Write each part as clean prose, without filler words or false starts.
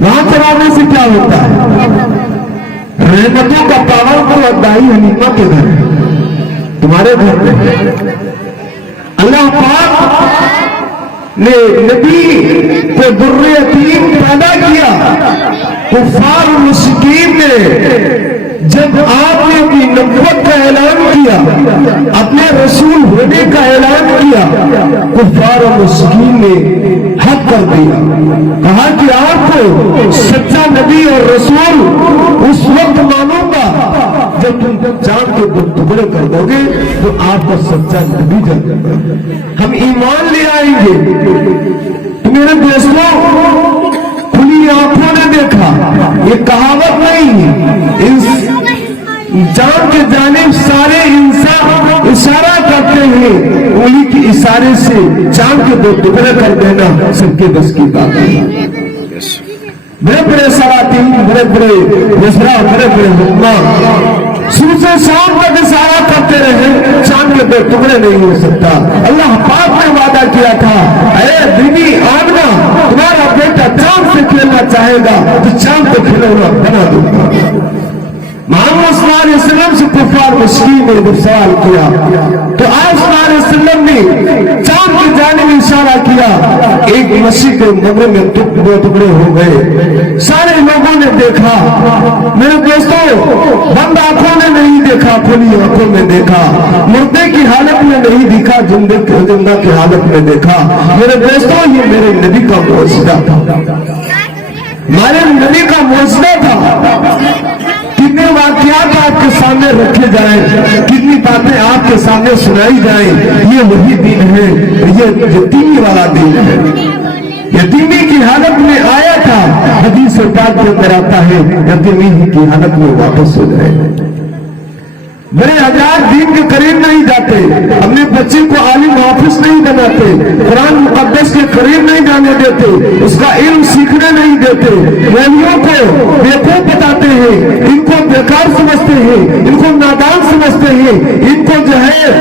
وہاں چلانے سے کیا ہوتا ہے؟ رحمتوں کا پاون تو دائی حلیمہ کے گھر ہے، تمہارے گھر میں اللہ پاک نے نبی کو در یتیم پیدا کیا۔ کفار و مشرکین نے جب آپ نے اپنی نبوت کا اعلان کیا، اپنے رسول ہونے کا اعلان کیا، کفار و مشرکین نے حق کر دیا، کہا کہ آپ کو سچا نبی اور رسول اس وقت مانوں گا جب تم چاند کے ٹکڑے کر دو گے تو آپ کا سچا نبی جانا، ہم ایمان لے آئیں گے۔ تو میرے دوستوں، کھلی آنکھوں نے دیکھا، یہ کہاوت نہیں، چاند کے جانب سارے انسان اشارہ کرتے ہیں، انہی کے اشارے سے چاند کے 2 ٹکڑے کر دینا سب کے بس کی بات ہے۔ بڑے بڑے سلاطین، بڑے بڑے وزراء، بڑے بڑے حکماں صبح سے شام تک اشارہ کرتے رہے، چاند کے 2 ٹکڑے نہیں ہو سکتا۔ اللہ پاک نے وعدہ کیا تھا، اے بیوی آمنہ، تمہارا بیٹا چاند سے کھیلنا چاہے گا تو چاند کو کھلونا بنا دوں گا۔ محمد صلی اللہ علیہ وسلم سے کفار مشرکین نے جب سوال کیا تو آپ صلی اللہ علیہ وسلم نے چاند کی جانب اشارہ کیا، ایک مسیح کے مغرب میں 2 ٹکڑے ہو گئے۔ سارے لوگوں نے دیکھا، میرے دوستوں، بند آنکھوں نے نہیں دیکھا، کھلی آنکھوں میں دیکھا، مردے کی حالت میں نہیں دیکھا، زندہ کی حالت میں دیکھا۔ میرے دوستوں، یہ میرے نبی کا معجزہ تھا، ہمارے نبی کا معجزہ تھا۔ کتنے واقعات آپ کے سامنے رکھے جائیں، کتنی باتیں آپ کے سامنے سنائی جائیں، یہ وہی دین ہے، یہ یتیمی والا دین ہے۔ یتیمی کی حالت میں آیا تھا، حدیث پاک میں کراتا ہے یتیمی کی حالت میں واپس ہو جائے۔ بڑے حضرات دین کے قریب نہیں جاتے، اپنے بچے کو عالم حافظ نہیں بناتے، قرآن مقدس کے قریب نہیں جانے دیتے، اس کا علم سیکھنے نہیں دیتے، ولیوں کو بیوقوف بتاتے ہیں، ان کو بیکار سمجھتے ہیں، ان کو نادان سمجھتے ہیں، ان کو جو ہے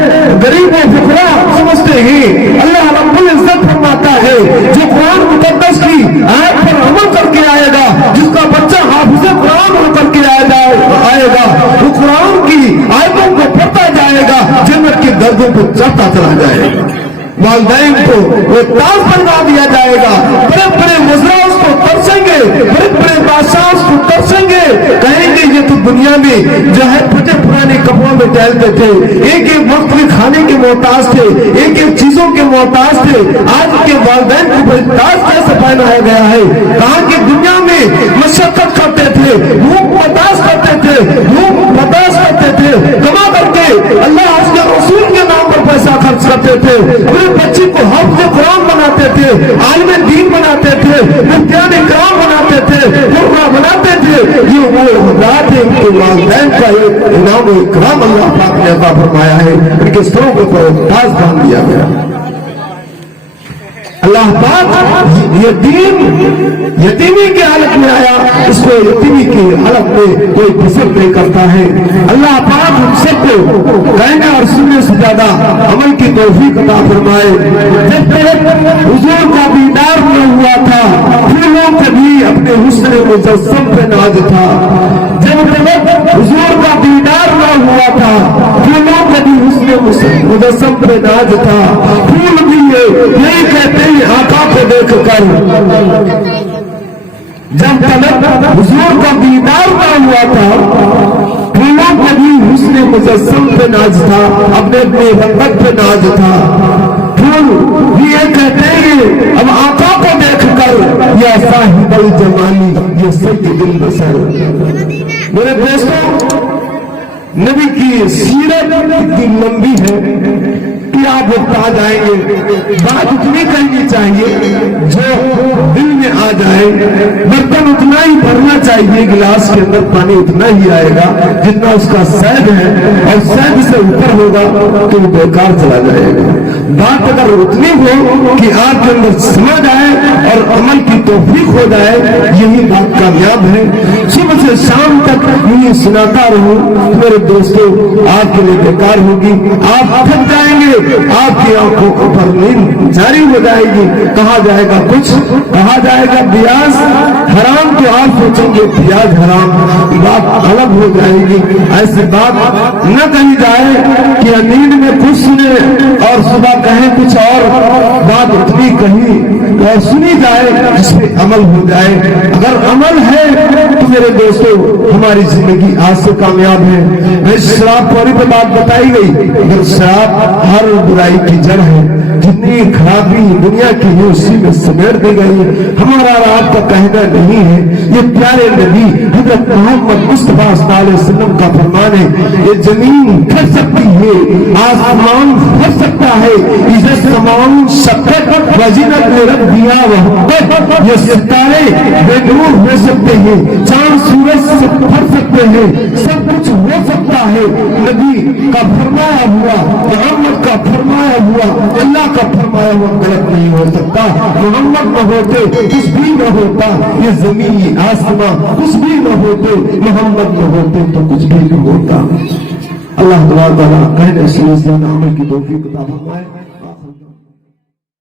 غریب و فقراء سمجھتے ہیں۔ اللہ رب العزت فرماتا ہے، جو قرآن مقدس کی آیت پر عمل کر کے آئے گا، جس کا بچہ حافظ قرآن ہو کر کے آئے گا، وہ قرآن کی آیتوں کو پڑھتا جائے گا، جنت کے دردوں کو چڑھتا چلا جائے گا، والدین کو وہ تاج بنا دیا جائے گا، بڑے بڑے وزراء اس کو ترسیں گے، بڑے بڑے بادشاہ اس کو ترسیں گے، کہیں گے یہ تو دنیا میں جو ہے پھٹے پرانے کپڑوں میں ٹہلتے تھے، ایک ایک وقت میں کھانے کے محتاج تھے، ایک ایک چیزوں کے محتاج تھے، آج کے والدین کو تاج کیسے پہنایا گیا ہے؟ کہاں کی دنیا میں مشقت کرتے تھے، بھوک برداشت کرتے تھے، بھوک برداشت کرتے تھے، کما کر کے اللہ اس کے رسول کے نام پر پیسہ خرچ کرتے تھے، اپنے بچی کو حافظ قرآن بناتے تھے، عالم دین بناتے تھے، مفتیان کرام بناتے تھے، قرآن بناتے تھے۔ یہ وہ حضرات ہیں، ان کے والدین کا ایک انعام و اکرام اللہ پاک نے عطا فرمایا ہے، ان کے سروں کو تاج باندھ دیا گیا۔ اللہ پاک یہ دین یتیمی کی حالت میں آیا، اس کو یتیمی کی حالت میں کوئی پسند نہیں کرتا ہے۔ اللہ پاک ہم سب کو کہنے اور سننے سے زیادہ عمل کی توفیق عطا فرمائے۔ جب تک حضور کا دیدار نہ ہوا تھا، پھولوں پہ بھی اپنے حسن مجسم پہ ناز تھا۔ جب تک حضور کا دیدار نہ ہوا تھا، پھولوں پہ بھی حسن مجسم پہ ناز تھا۔ پھول بھی یہی کہتے ہیں آقا کو دیکھ کر، جب تک حضور کا دیدار نہ ہوا تھا، پھولوں پہ بھی حسن مجسم پہ ناز تھا، اپنے اپنے رنگت پہ ناز تھا۔ پھول بھی یہ کہتے ہیں اب آقا کو دیکھ کر، یا صاحب الجمالی یا سید البصر۔ میرے دوستوں، نبی کی سیرت اتنی لمبی ہے کہ آپ وقت آ جائیں گے، بات اتنی کہنی چاہیے جو دل میں آ جائے، برتن اتنا ہی بھرنا چاہیے، گلاس کے اندر پانی اتنا ہی آئے گا جتنا اس کا سید ہے، اور سید سے اوپر ہوگا تو وہ بیکار چلا جائے گا۔ بات اگر اتنی ہو کہ آپ کے اندر سمجھ آئے اور عمل کی توفیق ہو جائے، یہی بات کامیاب ہے۔ صبح سے شام تک یہی سناتا رہوں میرے دوستوں، آپ کے لیے بیکار ہوگی، آپ تھک جائیں گے، آپ کی آنکھوں پر نیند جاری ہو جائے گی۔ کہا جائے گا کچھ، کہا جائے گا پیاز حرام، تو آپ سوچیں گے پیاز حرام، بات الگ ہو جائے گی۔ ایسی بات نہ کہی جائے کہ نیند میں کچھ سنے اور صبح کہیں کچھ اور، بات اتنی کہی اور سنی جائے جس پہ عمل ہو جائے۔ اگر عمل ہے تو میرے دوستوں ہماری زندگی آج سے کامیاب ہے۔ شراب پوری پہ بات بتائی گئی، اگر شراب ہر برائی کی جڑ ہے، جتنی خرابی دنیا کی ہے اسی میں سمیٹ دی گئی۔ ہمارا اور آپ کا کہنا نہیں ہے، یہ پیارے نبی حضرت محمد مصطفیٰ صلی اللہ علیہ وسلم کا فرمان ہے۔ یہ زمین پھر سکتی ہے، آسمان پھر سکتا ہے، اسے سمان شکت وزینت میں رکھ دیا وہ، یہ ستارے بے نور ہو سکتے ہیں، چاند سورج سے پھر سکتے ہیں، سب کچھ ہو سکتا ہے۔ نبی کا فرمایا ہوا، محمد کا فرمایا ہوا، اللہ کا فرمایا ہوا غلط نہیں ہو سکتا۔ محمد نہ ہوتے کچھ بھی نہ ہوتا، یہ زمین آسمان کچھ بھی نہ ہوتے، محمد نہ ہوتے تو کچھ بھی نہیں ہوتا۔ اللہ تعالیٰ کہنے سے عمل کی توفیق عطا فرمائے۔